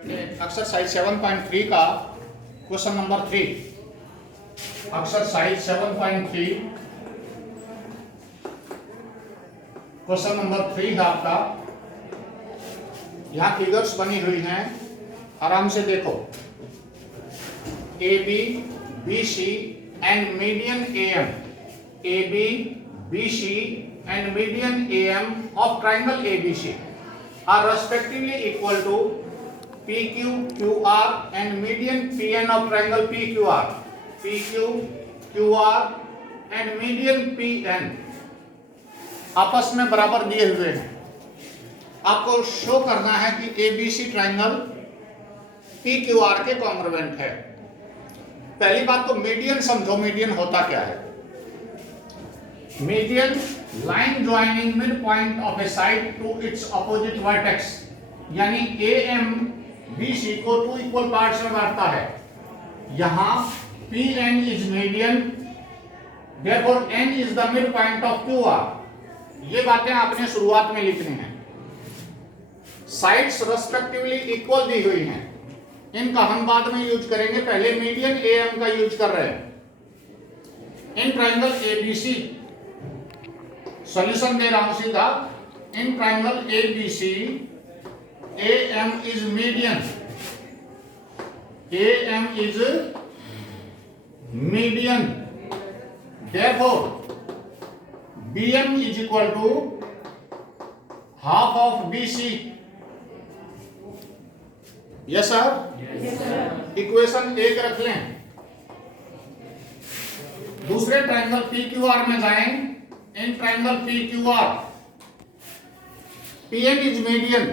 Exercise 7.3 का question number 3। Exercise 7.3 question number 3 है आपका। यहाँ फिगर्स बनी हुई हैं, आराम से देखो। A B B C and median A M, A B B C and median A M of triangle A B C are respectively equal to PQ, QR and median PN of triangle PQR. PQ, QR and median PN आपस में बराबर दिए हुए हैं। आपको show करना है कि ABC ट्राइंगल PQR के कॉन्ग्रुएंट है। पहली बात तो मीडियन समझो, मीडियन होता क्या है। Median line joining mid point of a side to its opposite vertex, यानी AM BC को 2 इक्वल पार्ट्स में बांटता है। यहां PN is median, therefore N is the mid point of QR। ये बातें आपने शुरुआत में लिखनी है। साइड्स रेस्पेक्टिवली इक्वल दी हुई हैं, इनका हम बाद में यूज करेंगे, पहले मीडियन AM का यूज कर रहे हैं। इन ट्राइंगल ABC सॉल्यूशन दे रहा हूं सीधा। In triangle ABC AM is median, AM is median, therefore BM is equal to half of BC. Yes sir? Yes sir. Equation 1 रख लें। दूसरे ट्राइंगल PQR में जाएं। In triangle PQR PN is median,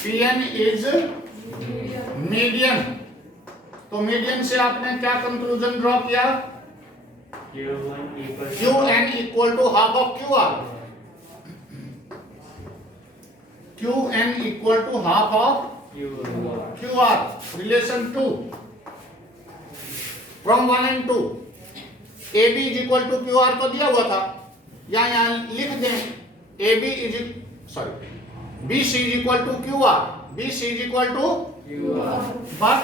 PN is median. तो median से आपने क्या conclusion draw किया? QN equal to half of QR। QN equal to half of QR। Relation 2 from 1 and 2। AB is equal to QR तो दिया हुआ था, यहाँ लिख दें। AB is sorry BC is equal to QR, BC is equal to QR, but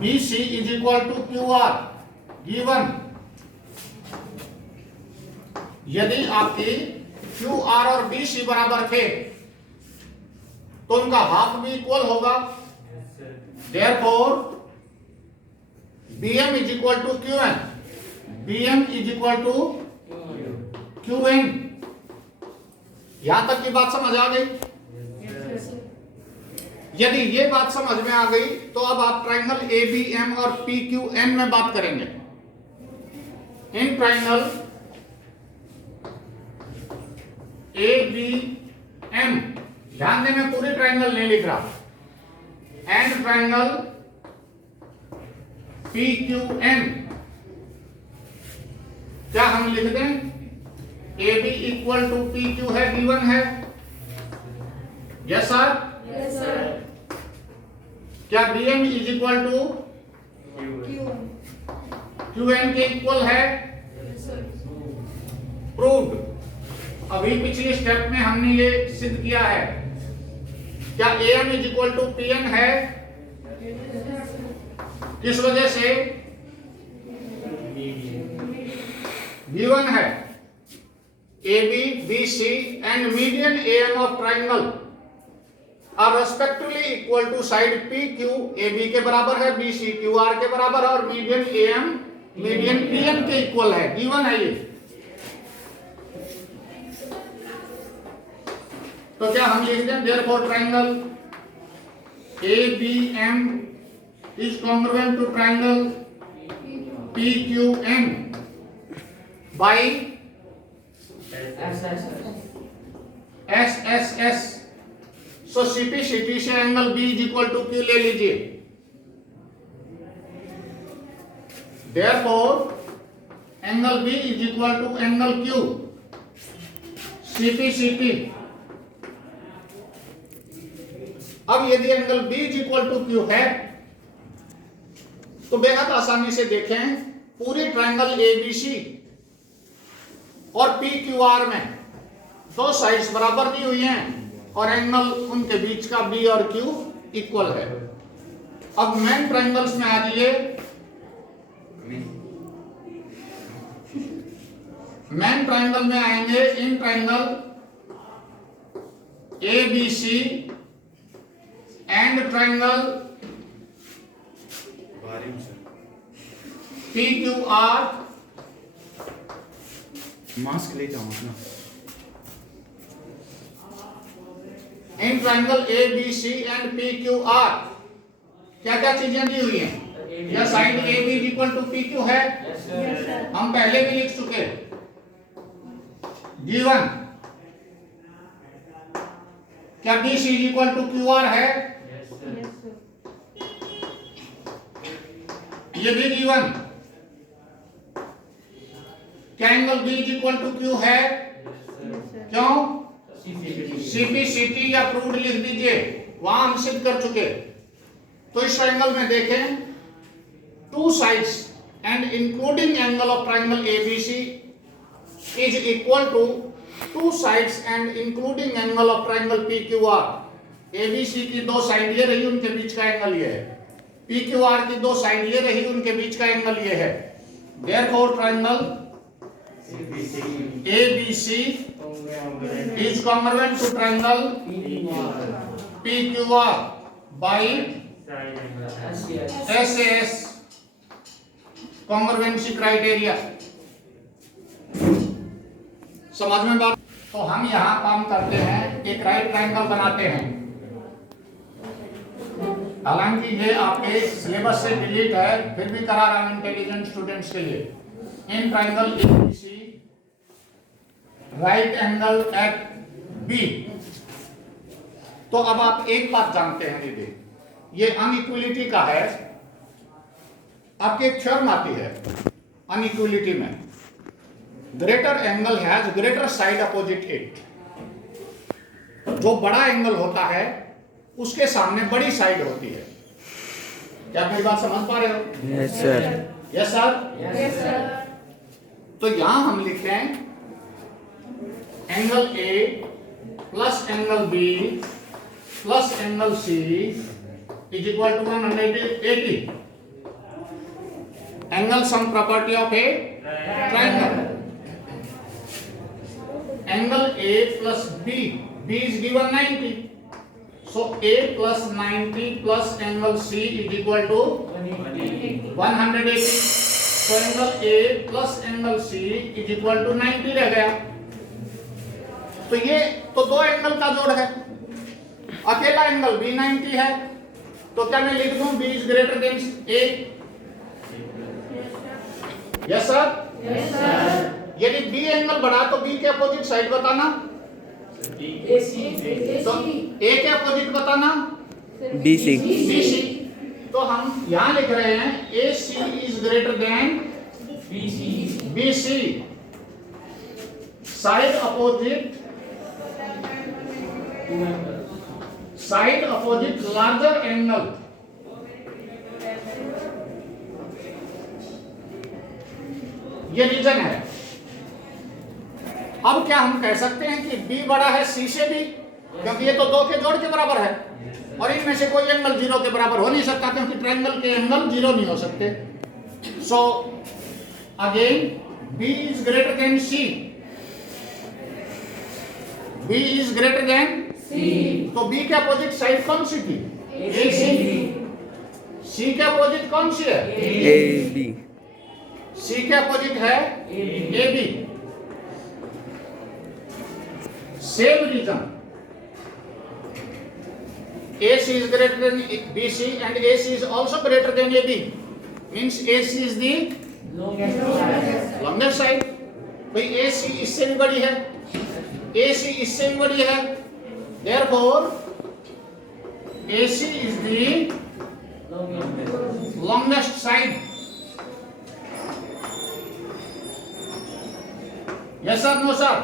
BC is equal to QR given यदि आपकी QR और BC बराबर थे तो उनका हाफ भी इक्वल होगा। Therefore BM is equal to QN, BM is equal to QN। यहां तक की बात समझ आ गई? यदि ये बात समझ में आ गई तो अब आप ट्राइंगल ABM और PQN में बात करेंगे। इन ट्राइंगल ABM, ध्यान दें मैं पूरी ट्राइंगल नहीं लिख रहा, एंड ट्राइंगल PQN क्या हम लिख दें? AB इक्वल टू PQ है, गिवन है। Yes sir? Yes sir. क्या BM is equal to QN के इक्वल है? Yes sir. प्रूव्ड। अभी पिछली स्टेप में हमने ये सिद्ध किया है। क्या AM is equal to PN है? किस वजह से? गिवन है। AB, BC and median AM of triangle are respectively equal to side PQ, AB के बराबर है, BC QR के बराबर है, और median AM median PN के इक्वल है। गिवन है ये। तो क्या हम लिख दें? therefore triangle ABM is congruent to triangle PQN by SSS। So CP से angle B is equal to Q ले लीजिए। Therefore angle B is equal to angle Q CP। अब यदि एंगल B is equal to Q है तो बेहद आसानी से देखें, पूरी ट्राइंगल ABC और PQR में दो साइड्स बराबर दी हुई हैं। और एंगल उनके बीच का बी और क्यू इक्वल है। अब मेन ट्रायंगल्स में आ जाइए। मेन ट्रायंगल में आएंगे in triangle A B C and triangle P Q R. Mask लेके आओ अपना। In triangle A B C and P Q R क्या क्या चीजें दी हुई हैं? यह side A B equal to P Q है, हम पहले भी लिख चुके। गिवन क्या B C equal to Q R है? ये भी गिवन। क्या angle B equal to Q है? क्यों? सीपी सीटी या प्रूव्ड लिख दीजिए, वहां हम सिद्ध कर चुके। तो इस ट्रायंगल में देखें, two sides and including angle of triangle ABC is equal to two sides and including angle of triangle PQR. ABC की दो साइड ये रही, उनके बीच का एंगल ये है। पीक्यूआर की दो साइड ये रही, उनके बीच का एंगल ये है। Therefore triangle ABC is congruent to triangle PQR by SAS congruency criteria। समझ में बात? तो हम यहाँ काम करते हैं, एक राइट ट्रायंगल बनाते हैं। हालांकि ये आपके सिलेबस से डिलीट है, फिर भी करा रहा हूं इंटेलिजेंट स्टूडेंट्स के लिए। In triangle ABC right angle at B. तो अब आप एक बात जानते हैं दीदी, ये अनइक्वलिटी का है। आपकी एक थ्योरम आती है अनइक्वलिटी में, greater angle has greater side opposite it. जो बड़ा एंगल होता है उसके सामने बड़ी साइड होती है। क्या मेरी बात समझ पा रहे हो? Yes sir. Yes sir. Yes sir. तो यहां हम लिखते हैं angle A plus angle B plus angle C is equal to 180। Angle sum property of a triangle. Angle A plus B, B is given 90, so a plus 90 plus angle C is equal to 180। तो angle A plus angle C is equal to 90 रह गया। तो ये तो दो angle का जोड़ है, अकेला एंगल B 90 है, तो क्या मैं लिख दूं B is greater than A? Yes sir. Yes sir. यदि B एंगल बढ़ा तो B के अपोजिट साइड बताना, तो A के अपोजिट बताना BC। BC। तो हम यहां लिख रहे हैं AC is greater than BC। Side opposite larger angle. ये रीजन है। अब क्या हम कह सकते हैं कि B बड़ा है C से भी, क्योंकि ये तो दो के जोड़ के बराबर है, और इनमें से कोई एंगल जीरो के बराबर हो नहीं सकता, क्योंकि ट्रायंगल के एंगल जीरो नहीं हो सकते। So again B is greater than C। B is greater than C। तो B के अपोजिट साइड कौन सी थी? AC। C के अपोजिट कौन सी है? AB। C के अपोजिट है AB। Same reason, AC is greater than BC and AC is also greater than AB, means AC is the longest side। भाई AC इससे भी बड़ी है, AC इससे भी बड़ी है, therefore AC is the longest side। Yes sir, no sir?